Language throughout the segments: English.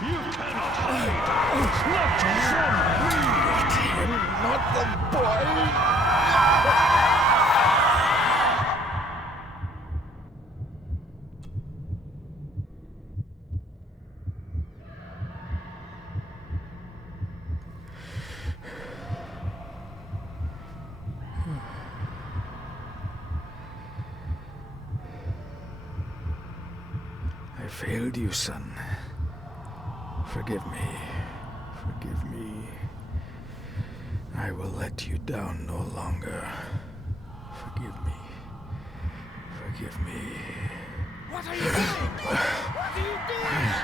You cannot hide! Not from me! Not the boy! I failed you, son. Forgive me. Forgive me. I will let you down no longer. Forgive me. Forgive me. What are you doing? What are you doing?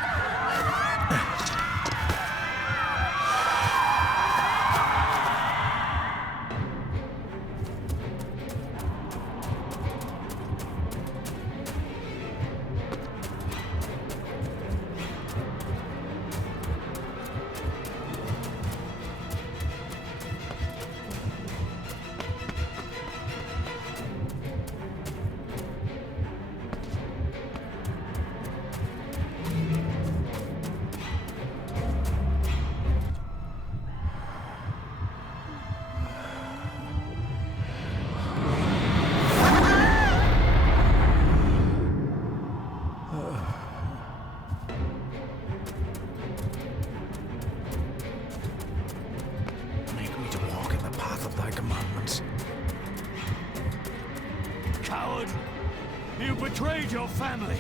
Coward! You betrayed your family!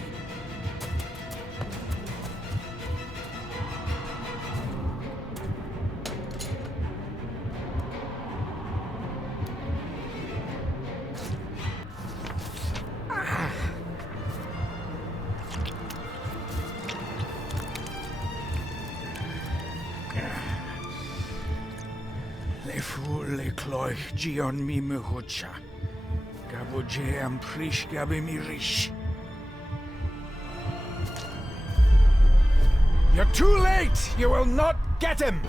Le fu le cloich gion mi muhucha. Gaboje am prish gabe mi rish. You're too late! You will not get him!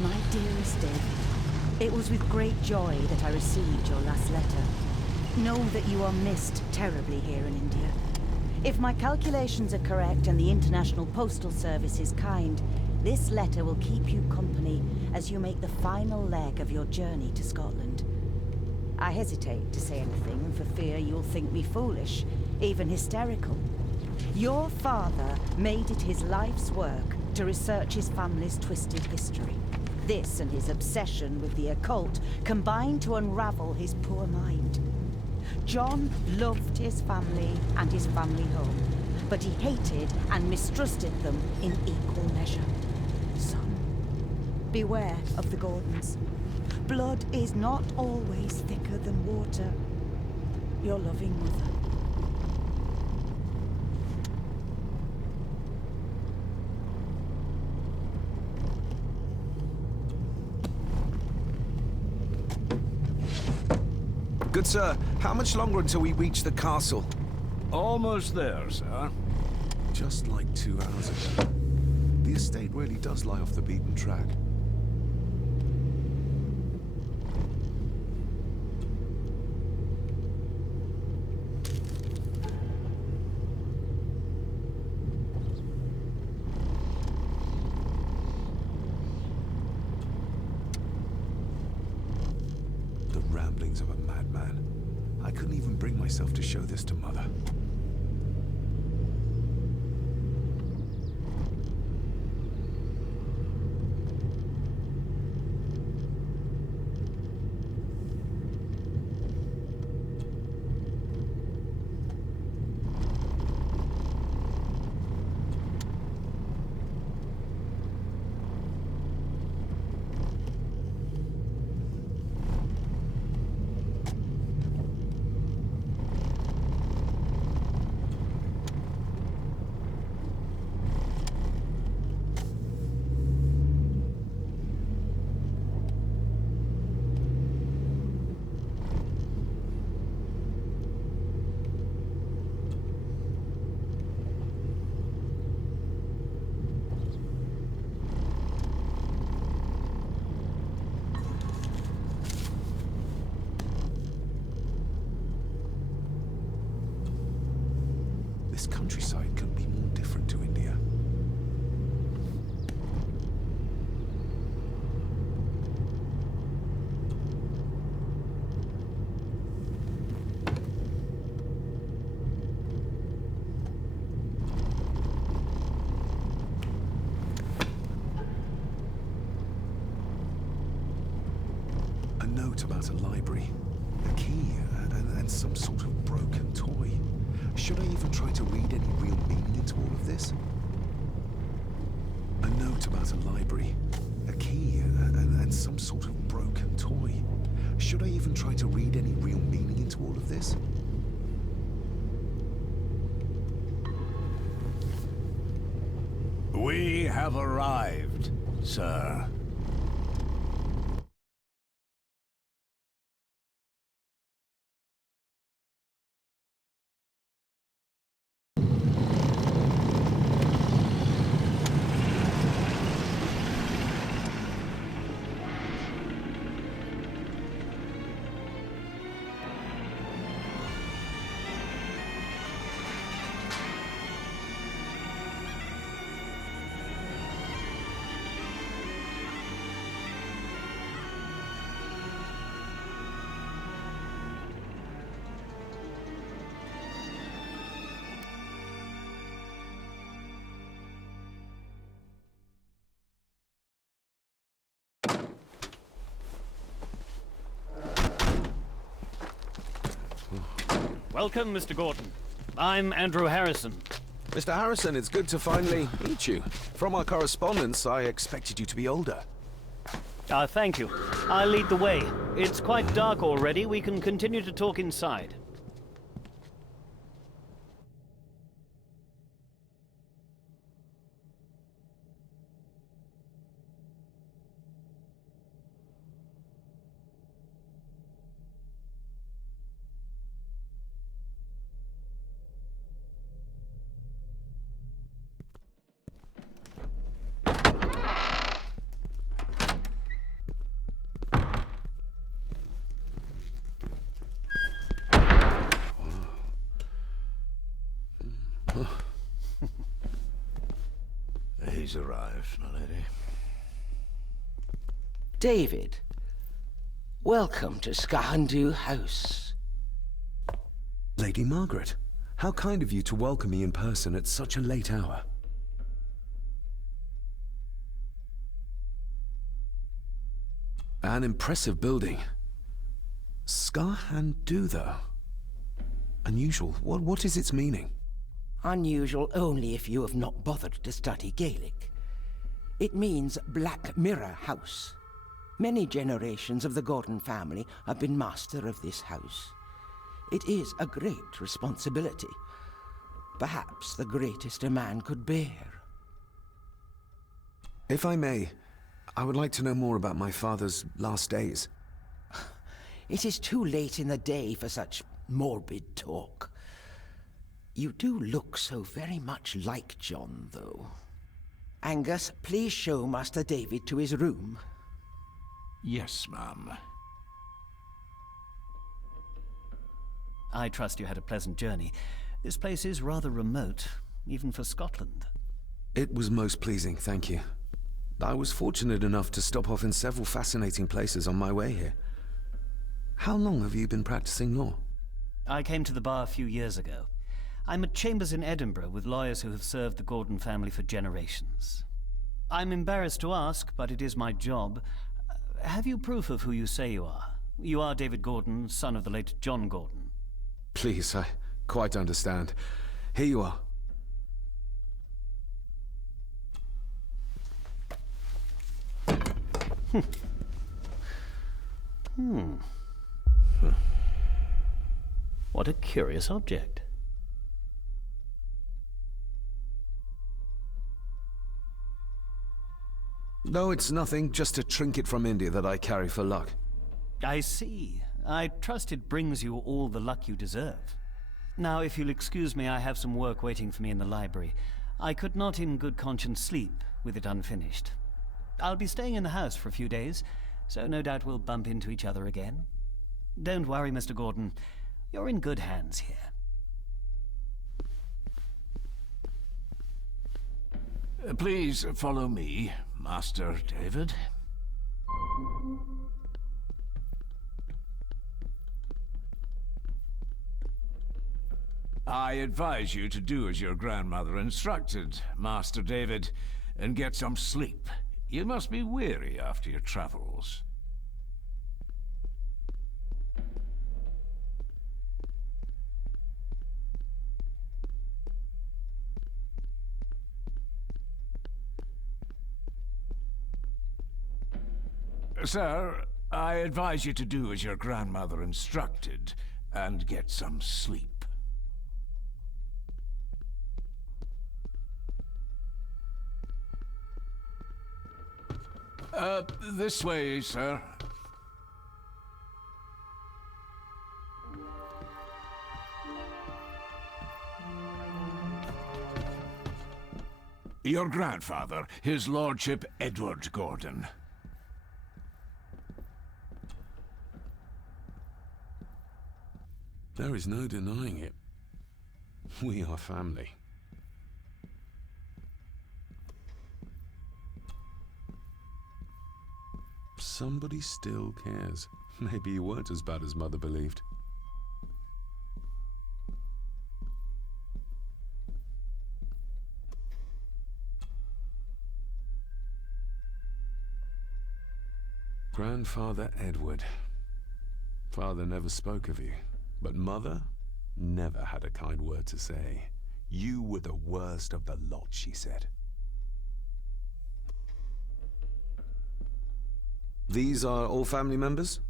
My dearest David, it was with great joy that I received your last letter. Know that you are missed terribly here in India. If my calculations are correct and the International Postal Service is kind, this letter will keep you company as you make the final leg of your journey to Scotland. I hesitate to say anything for fear you'll think me foolish, even hysterical. Your father made it his life's work to research his family's twisted history. This and his obsession with the occult combined to unravel his poor mind. John loved his family and his family home, but he hated and mistrusted them in equal measure. Son, beware of the Gordons. Blood is not always thicker than water. Your loving mother. Good sir, how much longer until we reach the castle? Almost there, sir. Just like 2 hours ago. The estate really does lie off the beaten track. The ramblings of a madman. I couldn't even bring myself to show this to Mother. This countryside couldn't be more different to India. A note about a library, a key, and some sort of broken toy. Should I even try to read any real meaning into all of this? A note about a library, a key, and some sort of broken toy. Should I even try to read any real meaning into all of this? We have arrived, sir. Welcome, Mr. Gordon. I'm Andrew Harrison. Mr. Harrison, it's good to finally meet you. From our correspondence, I expected you to be older. Thank you. I'll lead the way. It's quite dark already. We can continue to talk inside. He's arrived, my lady. David, welcome to Skahandu House. Lady Margaret, how kind of you to welcome me in person at such a late hour. An impressive building. Skahandu, though. Unusual. What is its meaning? Unusual only if you have not bothered to study Gaelic. It means Black Mirror House. Many generations of the Gordon family have been master of this house. It is a great responsibility. Perhaps the greatest a man could bear. If I may, I would like to know more about my father's last days. It is too late in the day for such morbid talk. You do look so very much like John, though. Angus, please show Master David to his room. Yes, ma'am. I trust you had a pleasant journey. This place is rather remote, even for Scotland. It was most pleasing, thank you. I was fortunate enough to stop off in several fascinating places on my way here. How long have you been practicing law? I came to the bar a few years ago. I'm at chambers in Edinburgh with lawyers who have served the Gordon family for generations. I'm embarrassed to ask, but it is my job. Have you proof of who you say you are? You are David Gordon, son of the late John Gordon. Please, I quite understand. Here you are. What a curious object. No, it's nothing, just a trinket from India that I carry for luck. I see. I trust it brings you all the luck you deserve. Now, if you'll excuse me, I have some work waiting for me in the library. I could not in good conscience sleep with it unfinished. I'll be staying in the house for a few days, so no doubt we'll bump into each other again. Don't worry, Mr. Gordon. You're in good hands here. Please follow me, Master David. I advise you to do as your grandmother instructed, Master David, and get some sleep. You must be weary after your travels. Sir, I advise you to do as your grandmother instructed, and get some sleep. This way, sir. Your grandfather, his lordship Edward Gordon. There is no denying it. We are family. Somebody still cares. Maybe you weren't as bad as Mother believed. Grandfather Edward. Father never spoke of you, but Mother never had a kind word to say. You were the worst of the lot, she said. These are all family members?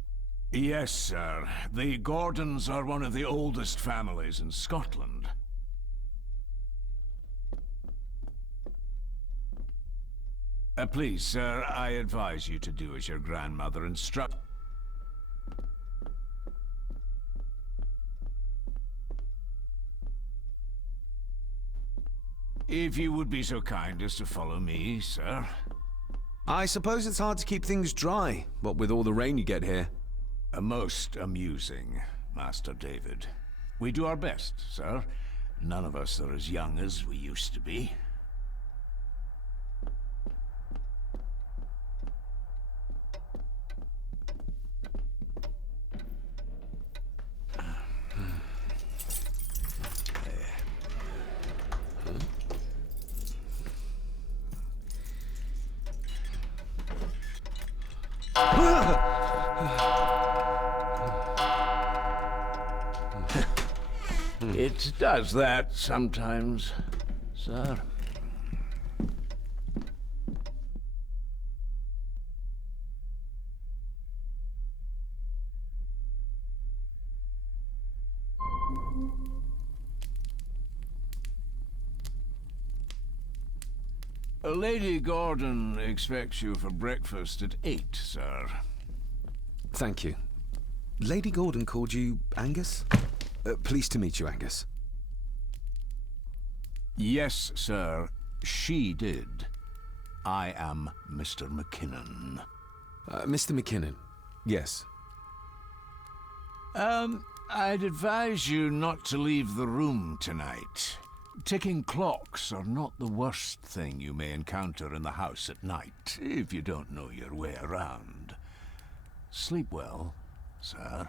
Yes, sir. The Gordons are one of the oldest families in Scotland. Please, sir, I advise you to do as your grandmother instructed. If you would be so kind as to follow me, sir. I suppose it's hard to keep things dry, what with all the rain you get here. Most amusing, Master David. We do our best, sir. None of us are as young as we used to be. It does that sometimes, sir. Lady Gordon expects you for breakfast at 8, sir. Thank you. Lady Gordon called you Angus? Pleased to meet you, Angus. Yes, sir. She did. I am Mr. McKinnon. Mr. McKinnon. Yes. I'd advise you not to leave the room tonight. Ticking clocks are not the worst thing you may encounter in the house at night, if you don't know your way around. Sleep well, sir.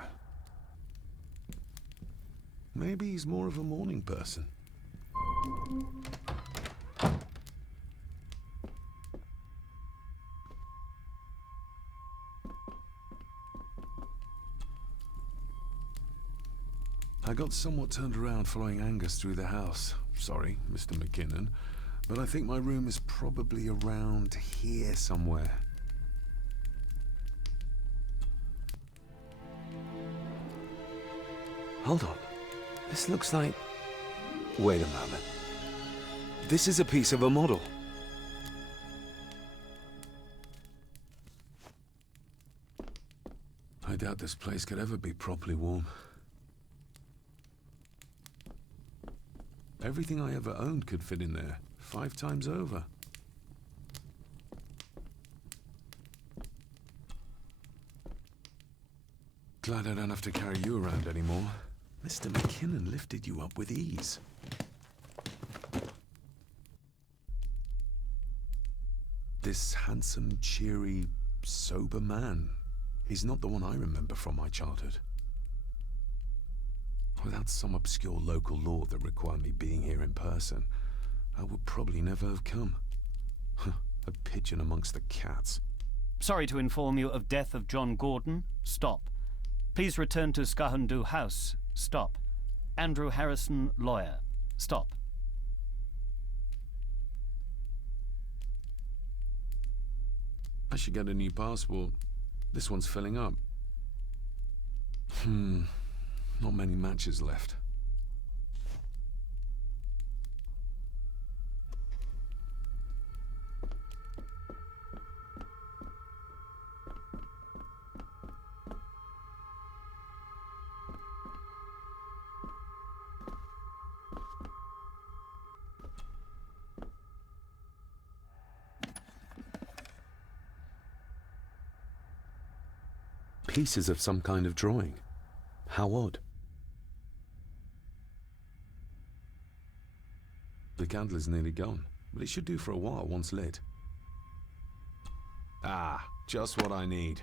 Maybe he's more of a morning person. I got somewhat turned around following Angus through the house. Sorry, Mr. McKinnon, but I think my room is probably around here somewhere. Hold on. This looks like... Wait a moment. This is a piece of a model. I doubt this place could ever be properly warm. Everything I ever owned could fit in there, 5 times over. Glad I don't have to carry you around anymore. Mr. McKinnon lifted you up with ease. This handsome, cheery, sober man. He's not the one I remember from my childhood. Without some obscure local law that required me being here in person, I would probably never have come. A pigeon amongst the cats. Sorry to inform you of death of John Gordon. Stop. Please return to Skahundu House. Stop. Andrew Harrison, lawyer. Stop. I should get a new passport. This one's filling up. Not many matches left. Pieces of some kind of drawing. How odd. The candle is nearly gone, but it should do for a while once lit. Ah, just what I need.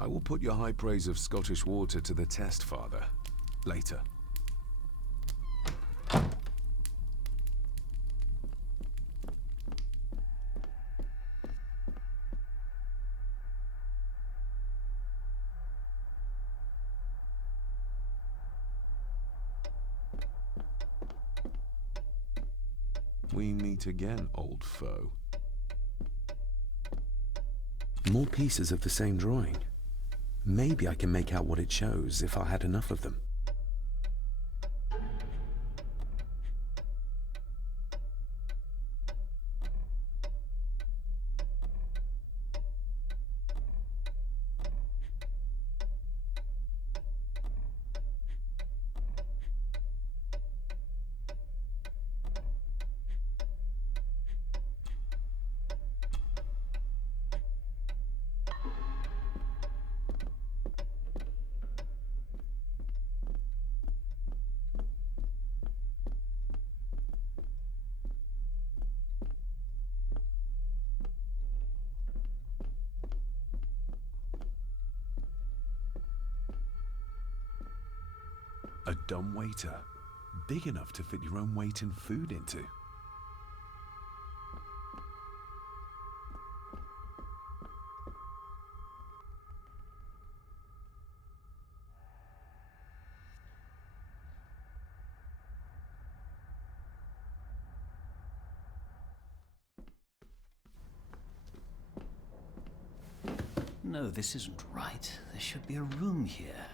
I will put your high praise of Scottish water to the test, Father. Later. We meet again, old foe. More pieces of the same drawing. Maybe I can make out what it shows if I had enough of them. A dumb waiter, big enough to fit your own weight and food into. No, this isn't right. There should be a room here.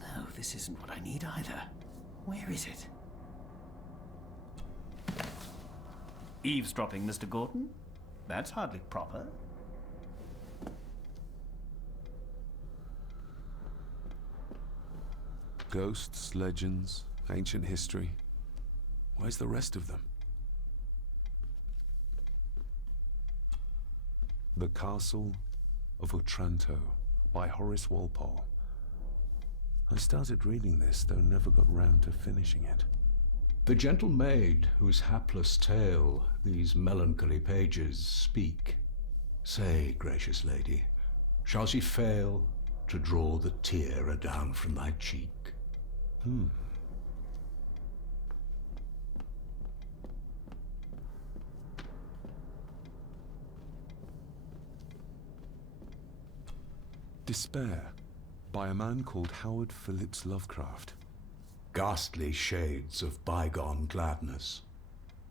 No, this isn't what I need either. Where is it? Eavesdropping, Mr. Gordon? That's hardly proper. Ghosts, legends, ancient history. Where's the rest of them? The Castle of Otranto by Horace Walpole. I started reading this, though never got round to finishing it. The gentle maid whose hapless tale these melancholy pages speak. Say, gracious lady, shall she fail to draw the tear adown from thy cheek? Despair, by a man called Howard Phillips Lovecraft. Ghastly shades of bygone gladness,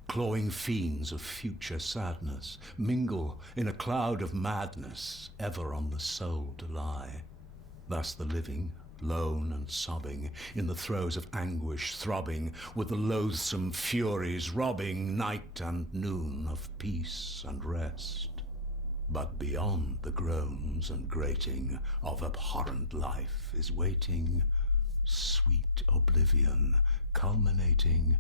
clawing fiends of future sadness, mingle in a cloud of madness, ever on the soul to lie. Thus the living, lone and sobbing, in the throes of anguish throbbing, with the loathsome furies robbing night and noon of peace and rest. But beyond the groans and grating of abhorrent life is waiting sweet oblivion, culminating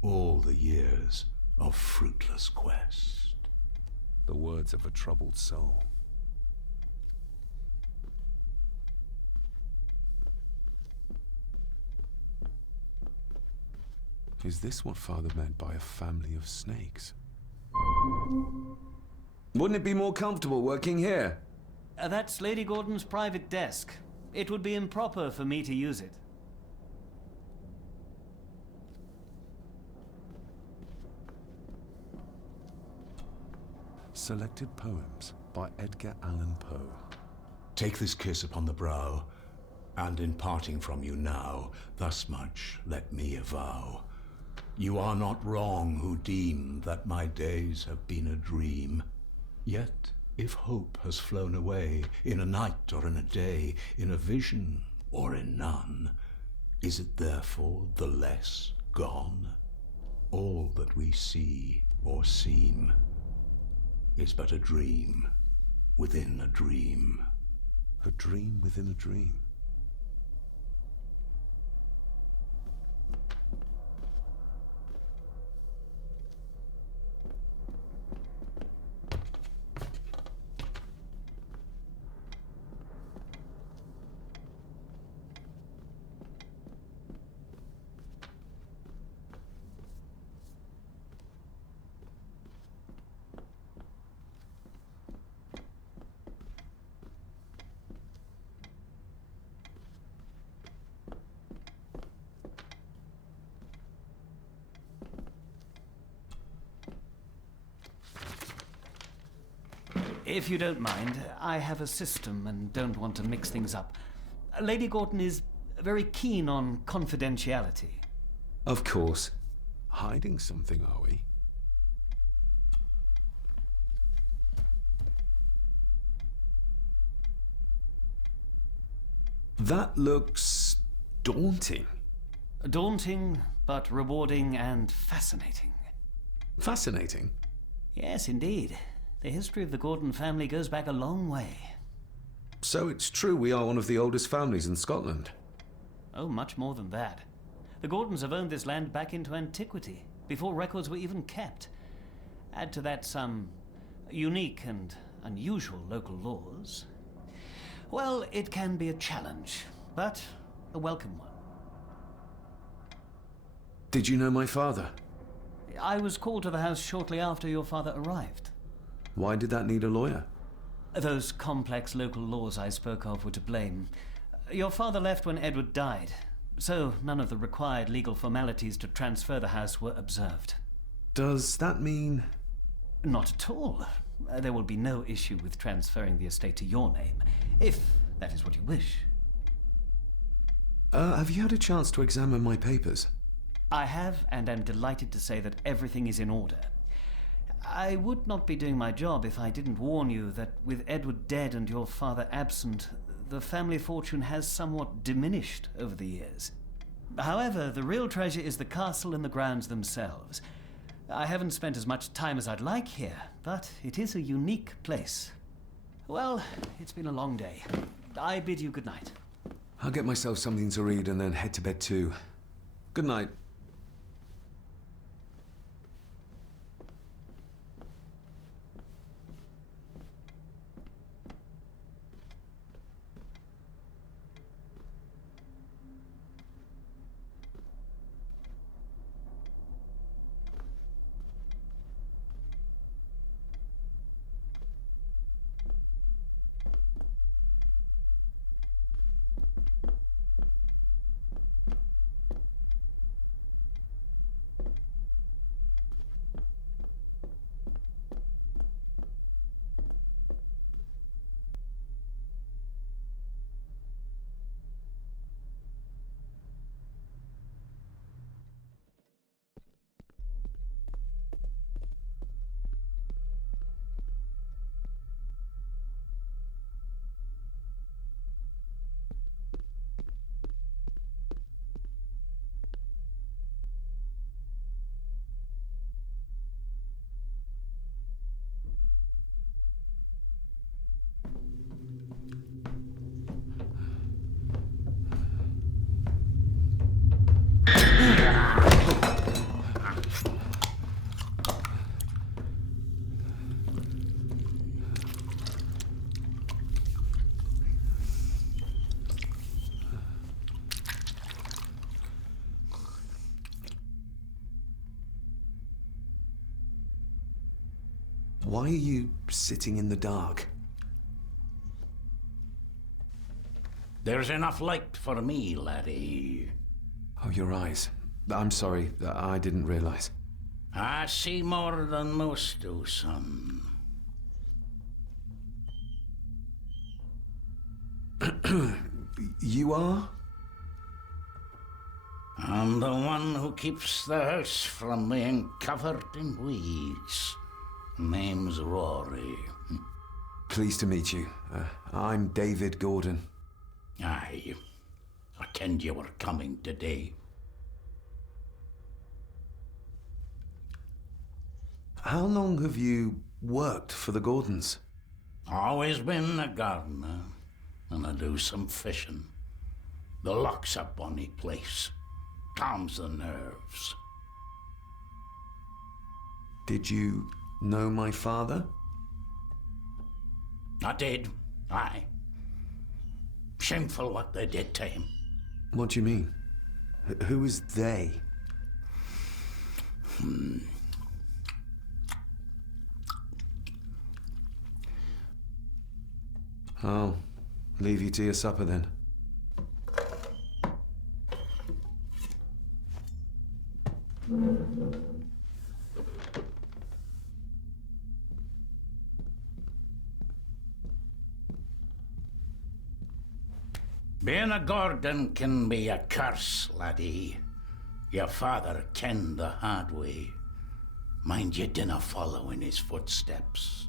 all the years of fruitless quest. The words of a troubled soul. Is this what Father meant by a family of snakes? Wouldn't it be more comfortable working here? That's Lady Gordon's private desk. It would be improper for me to use it. Selected poems by Edgar Allan Poe. Take this kiss upon the brow, and in parting from you now, thus much let me avow. You are not wrong who deem that my days have been a dream. Yet, if hope has flown away, in a night or in a day, in a vision or in none, is it therefore the less gone? All that we see or seem is but a dream within a dream. A dream within a dream. If you don't mind, I have a system and don't want to mix things up. Lady Gordon is very keen on confidentiality. Of course. Hiding something, are we? That looks daunting. Daunting, but rewarding and fascinating. Fascinating? Yes, indeed. The history of the Gordon family goes back a long way. So it's true we are one of the oldest families in Scotland. Oh, much more than that. The Gordons have owned this land back into antiquity, before records were even kept. Add to that some unique and unusual local laws. Well, it can be a challenge, but a welcome one. Did you know my father? I was called to the house shortly after your father arrived. Why did that need a lawyer? Those complex local laws I spoke of were to blame. Your father left when Edward died, so none of the required legal formalities to transfer the house were observed. Does that mean... Not at all. There will be no issue with transferring the estate to your name, if that is what you wish. Have you had a chance to examine my papers? I have, and am delighted to say that everything is in order. I would not be doing my job if I didn't warn you that with Edward dead and your father absent, the family fortune has somewhat diminished over the years. However, the real treasure is the castle and the grounds themselves. I haven't spent as much time as I'd like here, but it is a unique place. Well, it's been a long day. I bid you good night. I'll get myself something to read and then head to bed too. Good night. Why are you sitting in the dark? There's enough light for me, laddie. Oh, your eyes. I'm sorry, I didn't realize. I see more than most do, son. You are? I'm the one who keeps the house from being covered in weeds. Name's Rory. Pleased to meet you. I'm David Gordon. Aye. I kenned you were coming today. How long have you worked for the Gordons? Always been a gardener, and I do some fishing. The loch's a bonny place. Calms the nerves. Did you know my father? I did, aye. Shameful what they did to him. What do you mean? Who is they? I'll leave you to your supper then. Being a Gordon can be a curse, laddie. Your father kenned the hard way. Mind you dinna follow in his footsteps.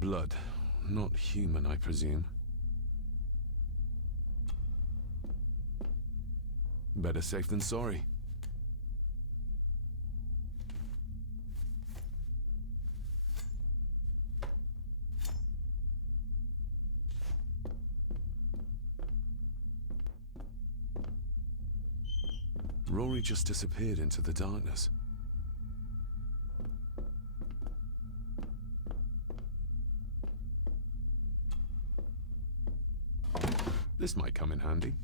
Blood. Not human, I presume. Better safe than sorry. Rory just disappeared into the darkness. This might come in handy.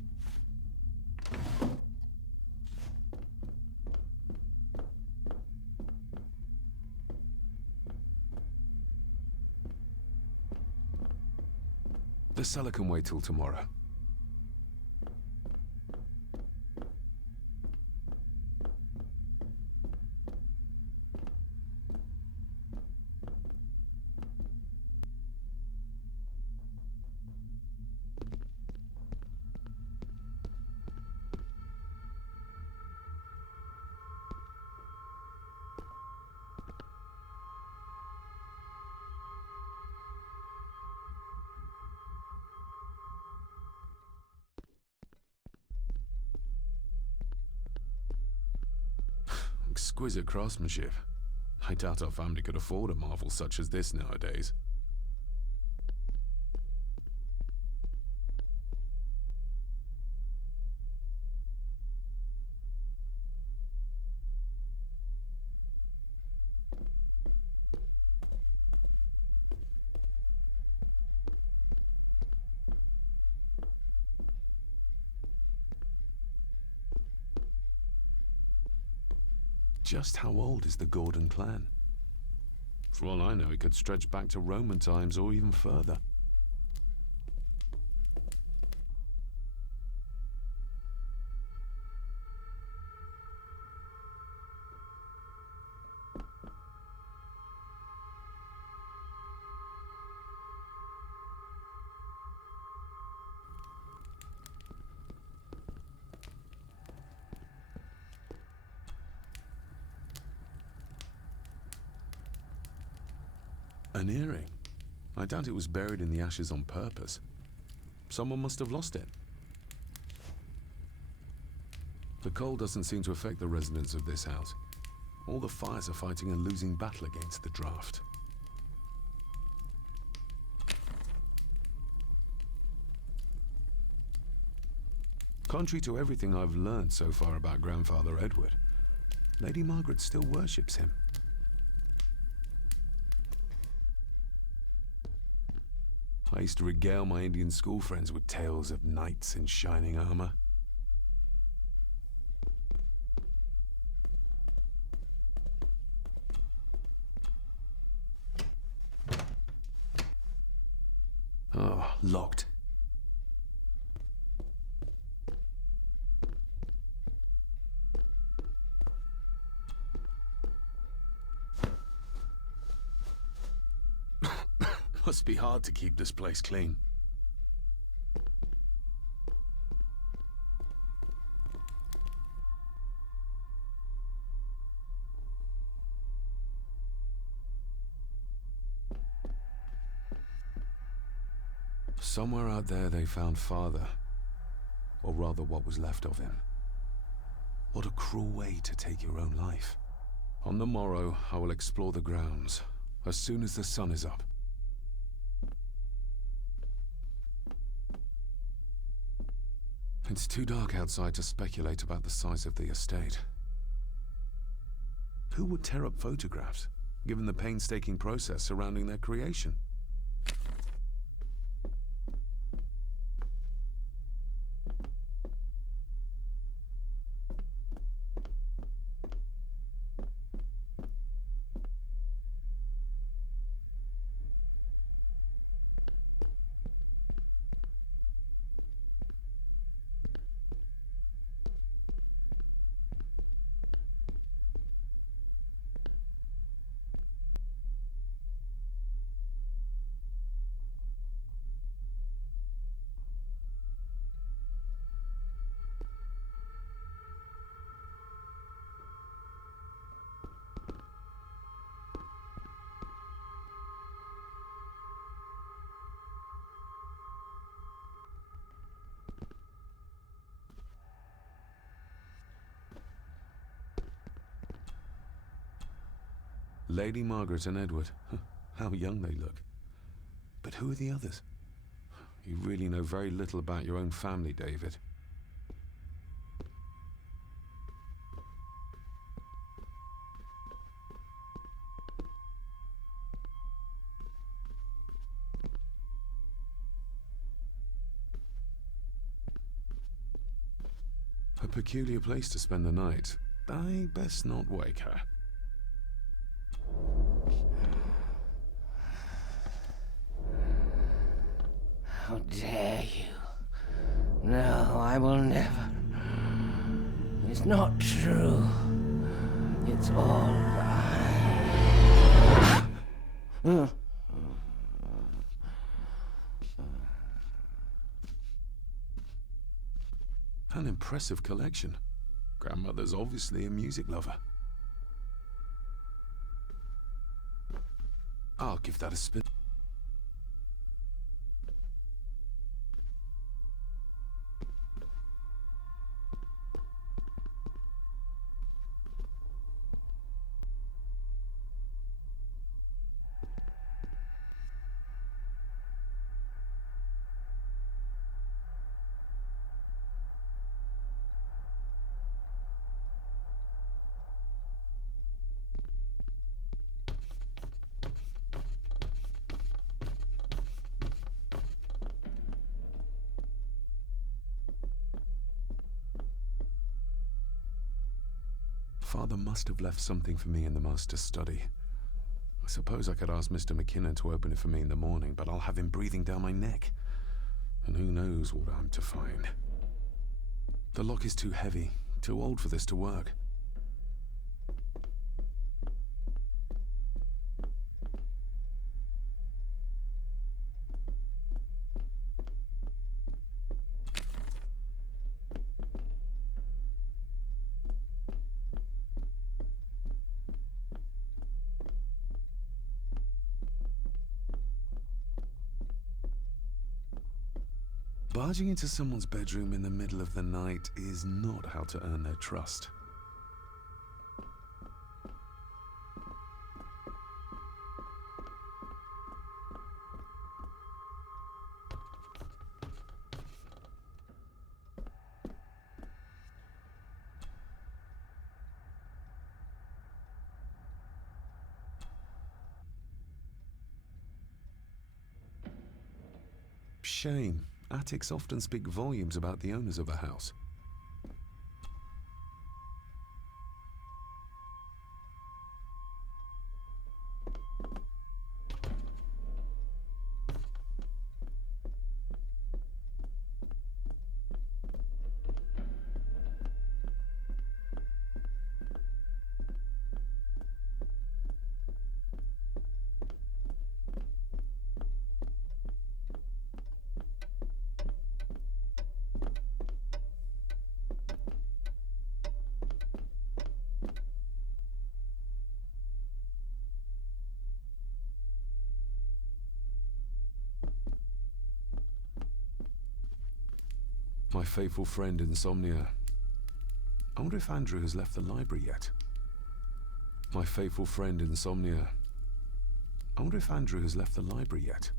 The cellar can wait till tomorrow. Exquisite craftsmanship. I doubt our family could afford a marvel such as this nowadays. Just how old is the Gordon clan? For all I know, it could stretch back to Roman times or even further. An earring? I doubt it was buried in the ashes on purpose. Someone must have lost it. The cold doesn't seem to affect the residents of this house. All the fires are fighting a losing battle against the draft. Contrary to everything I've learned so far about Grandfather Edward, Lady Margaret still worships him. I used to regale my Indian school friends with tales of knights in shining armor. Oh, locked. Must be hard to keep this place clean. Somewhere out there they found Father. Or rather what was left of him. What a cruel way to take your own life. On the morrow, I will explore the grounds, as soon as the sun is up. It's too dark outside to speculate about the size of the estate. Who would tear up photographs, given the painstaking process surrounding their creation? Lady Margaret and Edward. How young they look. But who are the others? You really know very little about your own family, David. A peculiar place to spend the night. I best not wake her. How dare you? No, I will never. It's not true. It's all lie. An impressive collection. Grandmother's obviously a music lover. I'll give that a spin. Father must have left something for me in the master's study. I suppose I could ask Mr. McKinnon to open it for me in the morning, but I'll have him breathing down my neck. And who knows what I'm to find. The lock is too heavy, too old for this to work. Barging into someone's bedroom in the middle of the night is not how to earn their trust. shame. Attics often speak volumes about the owners of a house. My faithful friend Insomnia. I wonder if Andrew has left the library yet. My faithful friend Insomnia. I wonder if Andrew has left the library yet.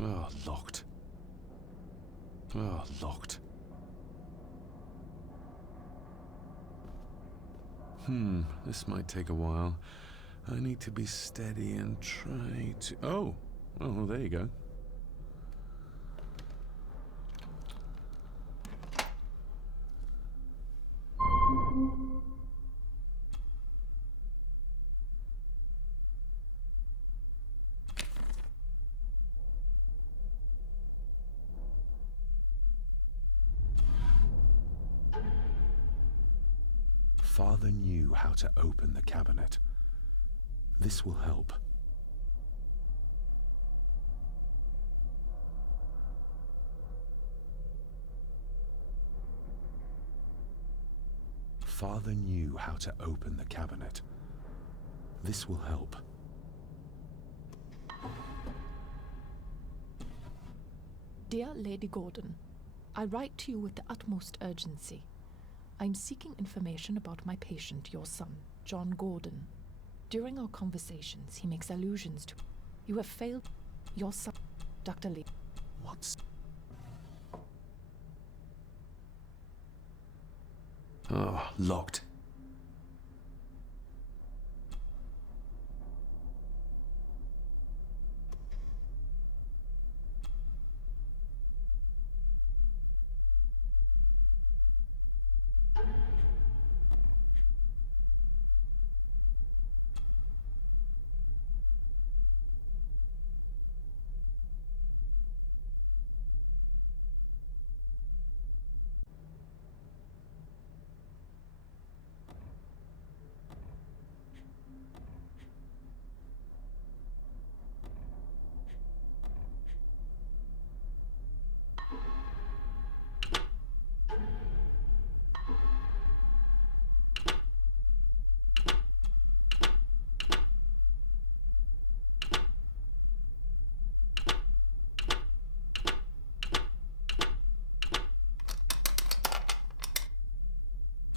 Oh, locked. Oh, locked. This might take a while. I need to be steady and try to... Oh, well, there you go. Father knew how to open the cabinet. This will help. Father knew how to open the cabinet. This will help. Dear Lady Gordon, I write to you with the utmost urgency. I'm seeking information about my patient, your son, John Gordon. During our conversations, he makes allusions to... You have failed your son, Dr. Lee. What's... Oh, locked.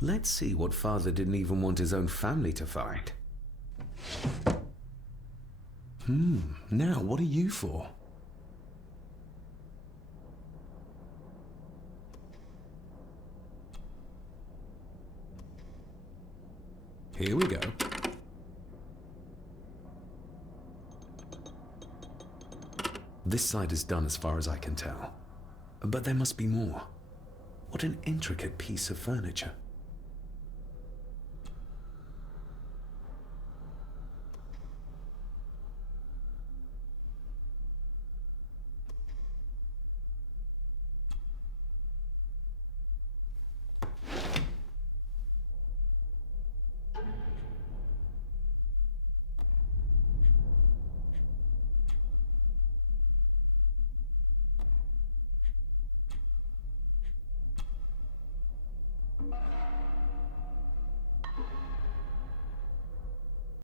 Let's see what Father didn't even want his own family to find. Now what are you for? Here we go. This side is done as far as I can tell. But there must be more. What an intricate piece of furniture.